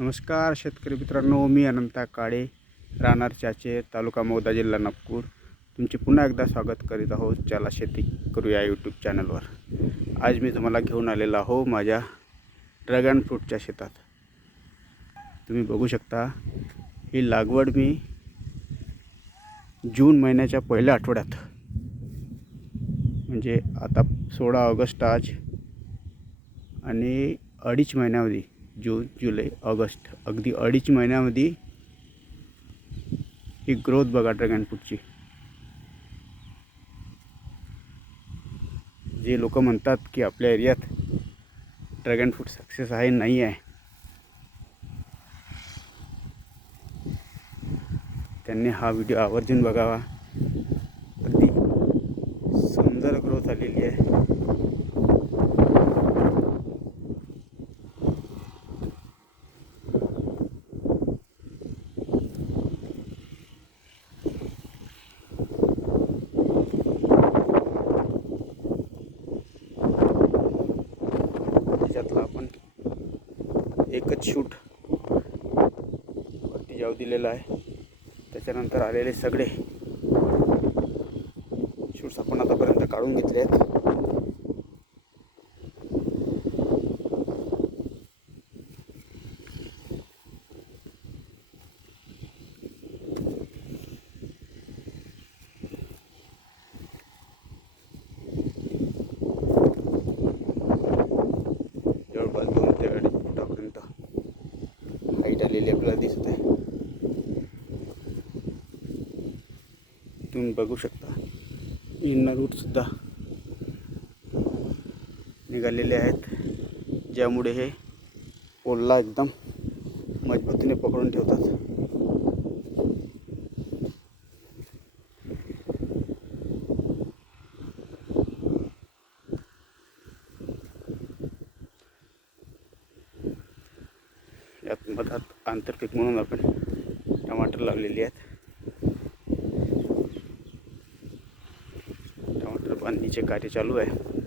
नमस्कार शेतकरी मित्रांनो मी अनंता काळे राहणार चाचे तालुका मौदा जिल्हा नागपूर. तुमचे पुन्हा एकदा स्वागत करीत आहोत चला शेती करूया यूट्यूब चॅनलवर आज मी तुम्हाला घेऊन आलेलो आहो माझ्या ड्रॅगन फ्रूटच्या शेतात. तुम्ही बघू शकता ही लागवड मी जून महिन्याच्या पहिल्या आठवड्यात म्हणजे आता सोळा ऑगस्ट आज आणि अडीच महिन्यामध्ये जून जुलै ऑगस्ट अगदी अडीच महिन्यामध्ये ही ग्रोथ बघा ड्रॅगन फ्रूटची. जे लोक म्हणतात की आपल्या एरियात ड्रॅगन फ्रूट सक्सेस आहे नाही आहे. त्यांनी हा व्हिडिओ आवर्जून बघावा. अगदी सुंदर ग्रोथ आलेली आहे. त्यातला आपण एकच शूट वरती जाऊ दिलेला आहे. त्याच्यानंतर आलेले सगळे शूट्स आपण आतापर्यंत काढून घेतले आहेत झालेली आपल्याला दिसत आहे. तुम्ही बघू शकता. इन्नर रूटसुद्धा निघालेले आहेत. ज्यामुळे हे पोलला एकदम मजबूतीने पकडून ठेवतात. यात मधात आंतरपीक म्हणून आपण टमाटर लावलेली आहेत. टमाटर बांधणीचे कार्य चालू आहे.